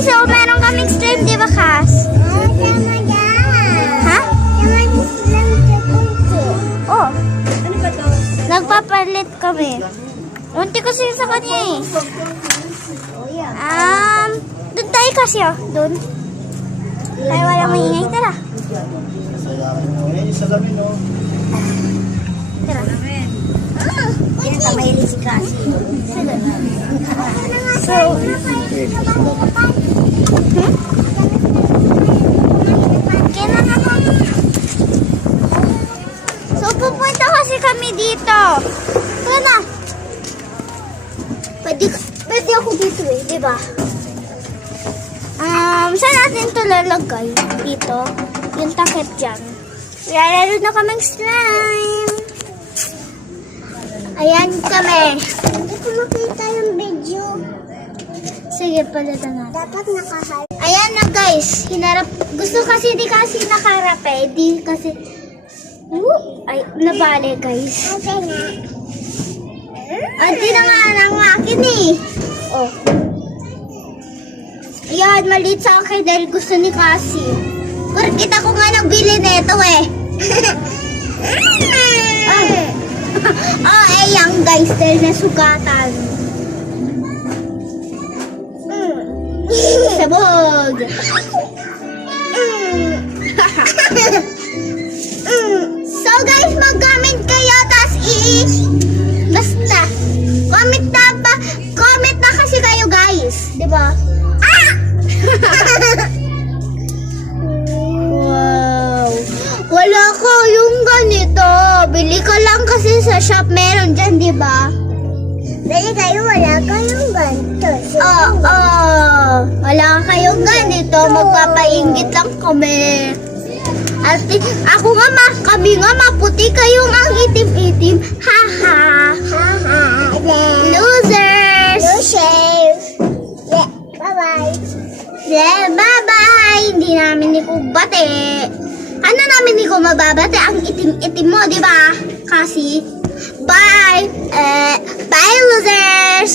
guys, so meron kaming stream, di ba, Kas? Ha? Oh. Ano ba to? Nagpapalit kami. Unti kasi sa kanya eh. Doon tayo kasi oh. Doon. Ay, wala maingay. Tara. Tara. Yan sa mahilig si Kasi. So, so, pupunta kasi kami dito. Tara na. Pwede ako dito eh, di ba? Saan natin ito lalagay? Dito. Yung takip dyan. Lalaro na kaming slime. Ayan kami. Hindi ko makita yung video. Sige, palitan natin. Dapat nakaharap. Ayan na guys. Hinarap. Gusto kasi di kasi nakaharap eh. Di kasi... ay, nabali guys. Okay na. Di na nga ng akin eh. Oh. Yan, maliit sa akin dahil gusto ni Cassie. Porkit ako nga nagbili nito eh. Ayan guys, dahil nasugatan. Sabog. So guys, mag-comment kayo, tas basta, comment na kasi kayo guys, di ba? Wow. Wala ko yung ganito. Bili ka lang kasi sa shop meron dyan, di ba? Bili kayo, wala kayong ganito. Oo. Wala kayong ganito. Magpapainggit lang kami. At ako nga kami nga maputi kayong ang itim-itim. Haha. Losers. Yeah, bye-bye. Yeah, bye-bye. Hindi namin ni bate. Ano namin ni mababate? Ang itim-itim mo, di ba? Kasi, bye. Bye, losers.